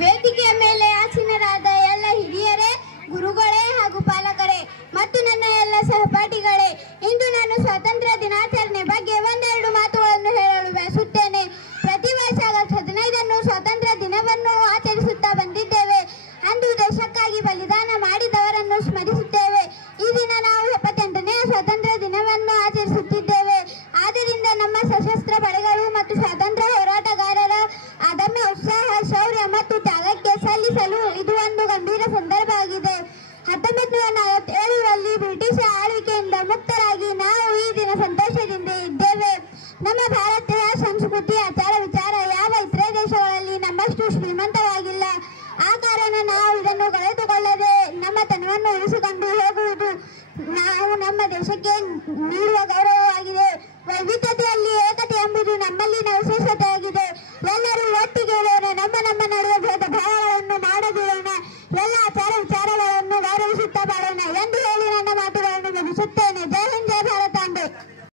ವೇದಿಕೆಯ ಮೇಲೆ ಆಸೀನರಾದ ಎಲ್ಲ ಹಿರಿಯರೇ, ಗುರುಗಳೇ ಹಾಗೂ ಪಾಲಕರೇ ಮತ್ತು ನನ್ನ ಎಲ್ಲ ಸಹಪಾಠಿಗಳೇ, ಇಂದು ನಾನು ಸ್ವಾತಂತ್ರ್ಯ ದಿನಾಚರಣೆ ಬಗ್ಗೆ ಒಂದೆರಡು ಮಾತುಗಳನ್ನು ಹೇಳಲು ಬಯಸುತ್ತೇನೆ. ಪ್ರತಿ ವರ್ಷ ಆಗಸ್ಟ್ 15 ಸ್ವಾತಂತ್ರ್ಯ ದಿನವನ್ನು ಆಚರಿಸುತ್ತಾ ಬಂದಿದ್ದೇವೆ. ಅಂದು ದೇಶಕ್ಕಾಗಿ ಬಲಿದಾನ ಮಾಡಿದವರನ್ನು ಸ್ಮರಿಸುತ್ತೇವೆ. ಈ ದಿನ ನಾವು 78ನೇ ಸ್ವಾತಂತ್ರ್ಯ ದಿನವನ್ನು ಆಚರಿಸುತ್ತಿದ್ದೇವೆ. ಆದ್ದರಿಂದ ನಮ್ಮ ಸಶಸ್ತ್ರ ಪಡೆಗಳು ಮತ್ತು ಸ್ವಾತಂತ್ರ್ಯ ಹೋರಾಟಗಾರರ ಅದಮ್ಯ ಉತ್ಸಾಹ, ಶೌರ್ಯ ಮತ್ತು ತ್ಯಾಗಕ್ಕೆ ಸಲ್ಲಿಸಲು ಇದು ಒಂದು ಗಂಭೀರ ಸಂದರ್ಭ ಆಗಿದೆ. 1947ರಲ್ಲಿ ಬ್ರಿಟಿಷ್ ಆಳ್ವಿಕೆಯಿಂದ ಮುಕ್ತರಾಗಿ ನಾವು ಈ ದಿನ ಸಂತೋಷದಿಂದ ಇದ್ದೇವೆ. ನಮ್ಮ ಭಾರತದ ಸಂಸ್ಕೃತಿ, ಆಚಾರ ವಿಚಾರ ಯಾವ ಇತರೆ ದೇಶಗಳಲ್ಲಿ ನಮ್ಮಷ್ಟು ಶ್ರೀಮಂತವಾಗಿಲ್ಲ. ಆ ಕಾರಣ ನಾವು ಇದನ್ನು ಕಳೆದುಕೊಳ್ಳದೆ ನಮ್ಮ ತನವನ್ನು ಉಳಿಸಿಕೊಂಡು ಹೋಗುವುದು ನಾವು ನಮ್ಮ ದೇಶಕ್ಕೆ ನೀಡುವ ಗೌರವವಾಗಿದೆ. ವೈವಿಧ್ಯತೆಯಲ್ಲಿ ಏಕತೆ ಎಂಬುದು ನಮ್ಮಲ್ಲಿನ ವಿಶೇಷತೆಯಾಗಿದೆ. ಎಲ್ಲರೂ ಒಟ್ಟಿಗೆ ಇರೋಣ, ನಮ್ಮ ನಡುವೆ ಭೇದ ಭಾವಗಳನ್ನು ಮಾಡದಿರೋಣ, ಎಲ್ಲ ಆಚಾರ ವಿಚಾರಗಳನ್ನು ಗೌರವಿಸುತ್ತಾ ಬಾಳೋಣ ಎಂದು ಹೇಳಿ ನನ್ನ ಮಾತುಗಳನ್ನು ಮುಗಿಸುತ್ತೇನೆ.